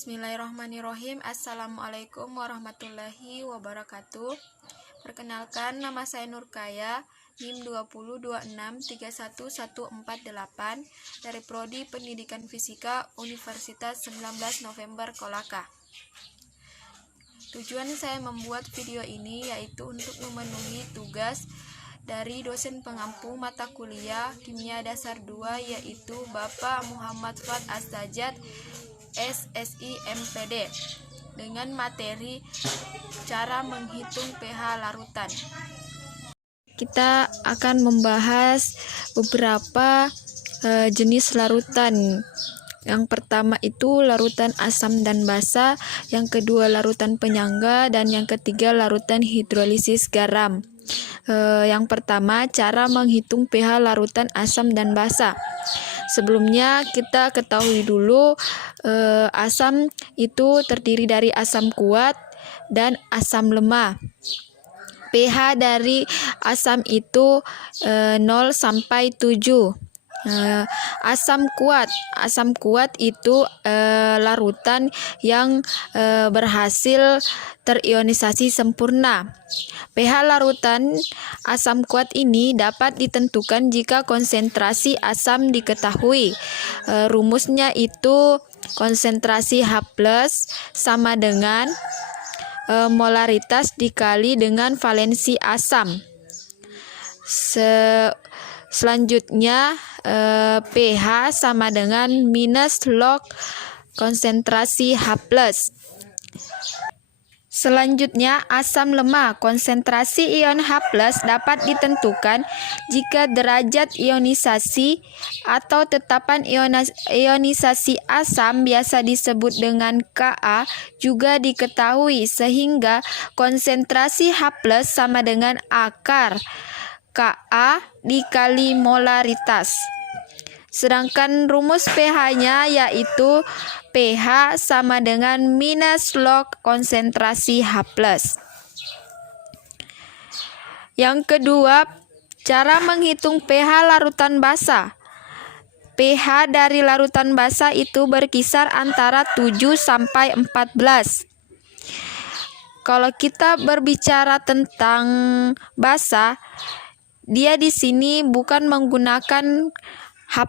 Bismillahirrahmanirrahim. Assalamualaikum warahmatullahi wabarakatuh. Perkenalkan, nama saya Nurkaya, NIM 202631148 dari Prodi Pendidikan Fisika Universitas 19 November Kolaka. Tujuan saya membuat video ini yaitu untuk memenuhi tugas dari dosen pengampu mata kuliah Kimia Dasar 2, yaitu Bapak Muhammad Fad As-Sajjad, SSI MPD, dengan materi cara menghitung pH larutan. Kita akan membahas beberapa jenis larutan. Yang pertama itu larutan asam dan basa, yang kedua larutan penyangga, dan yang ketiga larutan hidrolisis garam. Yang pertama, cara menghitung pH larutan asam dan basa. Sebelumnya kita ketahui dulu asam itu terdiri dari asam kuat dan asam lemah. pH dari asam itu 0 sampai 7. Asam kuat itu larutan yang berhasil terionisasi sempurna. pH larutan asam kuat ini dapat ditentukan jika konsentrasi asam diketahui. Rumusnya itu konsentrasi H+ sama dengan molaritas dikali dengan valensi asam. Selanjutnya pH sama dengan minus log konsentrasi H+. Selanjutnya asam lemah. Konsentrasi ion H+ dapat ditentukan jika derajat ionisasi atau tetapan ionisasi asam biasa disebut dengan Ka juga diketahui, sehingga konsentrasi H+ sama dengan akar Ka dikali molaritas. Sedangkan rumus pH-nya yaitu pH sama dengan minus log konsentrasi H+. Yang kedua, cara menghitung pH larutan basa. pH dari larutan basa itu berkisar antara 7 sampai 14. Kalau kita berbicara tentang basa, dia di sini bukan menggunakan H+,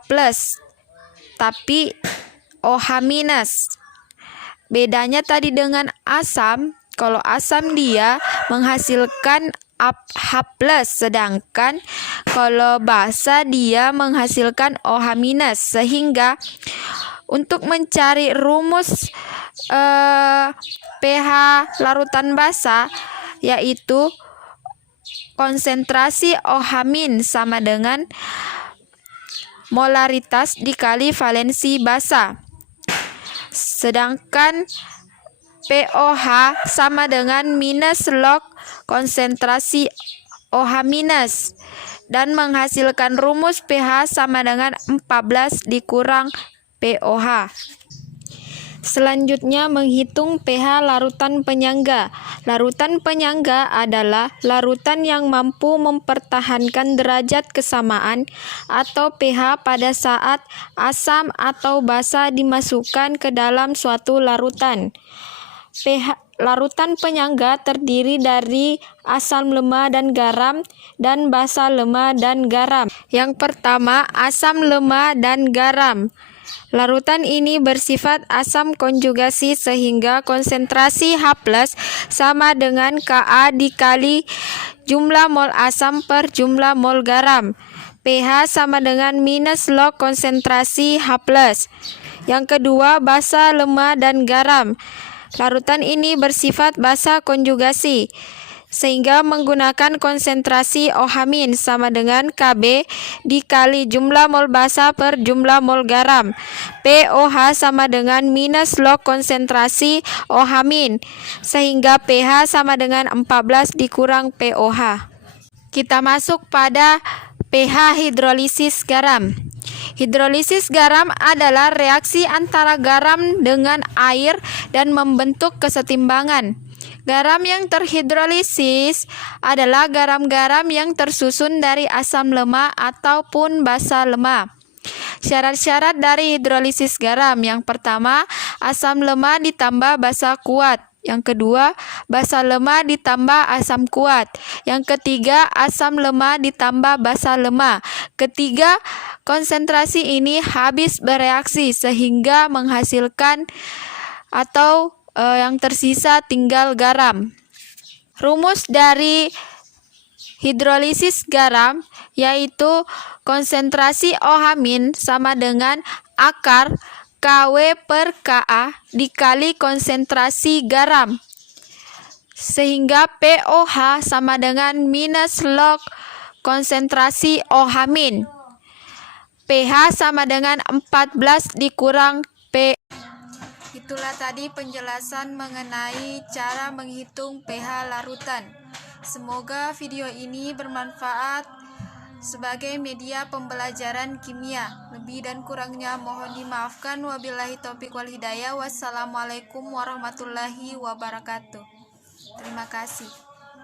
tapi OH-. Bedanya tadi dengan asam, kalau asam dia menghasilkan H+, sedangkan kalau basa dia menghasilkan OH-. Sehingga untuk mencari rumus pH larutan basa yaitu konsentrasi OH- sama dengan molaritas dikali valensi basa. Sedangkan POH sama dengan minus log konsentrasi OH- dan menghasilkan rumus pH sama dengan 14 dikurang POH. Selanjutnya menghitung pH larutan penyangga. Larutan penyangga adalah larutan yang mampu mempertahankan derajat kesamaan atau pH pada saat asam atau basa dimasukkan ke dalam suatu larutan. Larutan penyangga terdiri dari asam lemah dan garam dan basa lemah dan garam. Yang pertama, asam lemah dan garam. Larutan ini bersifat asam konjugasi sehingga konsentrasi H+ sama dengan Ka dikali jumlah mol asam per jumlah mol garam. pH sama dengan minus log konsentrasi H+. Yang kedua, basa lemah dan garam. Larutan ini bersifat basa konjugasi sehingga menggunakan konsentrasi OH- sama dengan Kb dikali jumlah mol basa per jumlah mol garam. POH sama dengan minus log konsentrasi OH- sehingga pH sama dengan 14 dikurang POH. Kita masuk pada pH hidrolisis garam. Hidrolisis garam adalah reaksi antara garam dengan air dan membentuk kesetimbangan. Garam yang terhidrolisis adalah garam-garam yang tersusun dari asam lemah ataupun basa lemah. Syarat-syarat dari hidrolisis garam. Yang pertama, asam lemah ditambah basa kuat. Yang kedua, basa lemah ditambah asam kuat. Yang ketiga, asam lemah ditambah basa lemah. Ketiga, konsentrasi ini habis bereaksi sehingga menghasilkan atau yang tersisa tinggal garam. Rumus dari hidrolisis garam yaitu konsentrasi OH- sama dengan akar KW per Ka dikali konsentrasi garam. Sehingga POH sama dengan minus log konsentrasi OH-. pH sama dengan 14 dikurang P. Itulah tadi penjelasan mengenai cara menghitung pH larutan. Semoga video ini bermanfaat sebagai media pembelajaran kimia. Lebih dan kurangnya mohon dimaafkan. Wabillahi taufiq wal hidayah. Wassalamualaikum warahmatullahi wabarakatuh. Terima kasih.